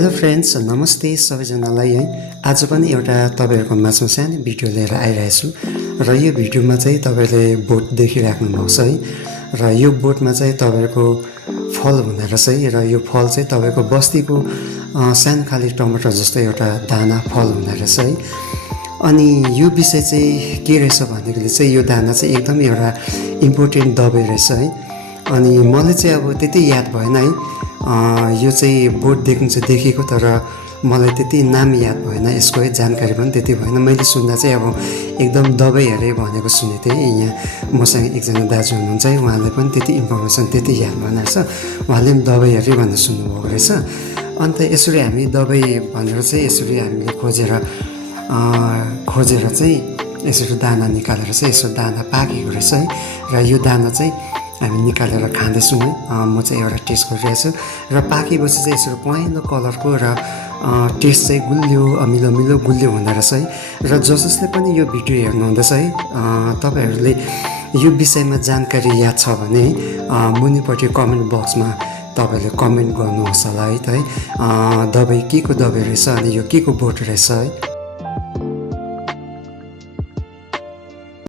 Hello friends, नमस्ते सबैजनालाई है। आज पनि एउटा तपाईँहरूको माझमा सानो भिडियो लिएर आइरहेछु र यो भिडियोमा चाहिँ तपाईँले बोट देखिराख्नु भएको छ है। र यो बोटमा चाहिँ तपाईँको फल हुँदो रहेछ है। र यो फल चाहिँ तपाईँको बस्तीको सानो खाले टमाटर जस्तो एउटा दाना फल हुँदो रहेछ है। अनि यो विषय चाहिँ के रहेछ भनेदेखि चाहिँ यो दाना चाहिँ एकदम एउटा इम्पोर्टेन्ट दबाई रहेछ है। अनि मलाई चाहिँ अब त्यति याद भएन है। यो चाहिँ बोट देख्नु चाहिँ देखेको, तर मलाई त्यति नाम याद भएन, यसको है जानकारी पनि त्यति भएन। मैले सुन्दा चाहिँ अब एकदम दबाई अरे भनेको सुनेको थिएँ। यहाँ मसँग एकजना दाजु हुनुहुन्छ है, उहाँले पनि त्यति इन्फर्मेसन त्यति याद भएन रहेछ। उहाँले पनि दबाई अरे भनेर सुन्नुभएको रहेछ। अन्त यसरी हामी दबाई भनेर चाहिँ यसरी हामीले खोजेर चाहिँ यसरी दाना निकालेर चाहिँ यसो दाना पाकेको रहेछ है। र यो दाना चाहिँ हामी निकालेर खाँदैछौँ है। म चाहिँ एउटा टेस्ट गरिरहेको छु र पाकेपछि चाहिँ यसरी पहेँलो कलरको र टेस्ट चाहिँ गुलियो मिलो गुलियो हुँदो रहेछ है। र जसले पनि यो भिडियो हेर्नुहुँदैछ है, तपाईँहरूले यो विषयमा जानकारी याद छ भने मुनिपट्टि कमेन्ट बक्समा तपाईँहरूले कमेन्ट गर्नुहोस् होला है। त है दबाई के को दबाई रहेछ अनि यो के को बोट रहेछ है।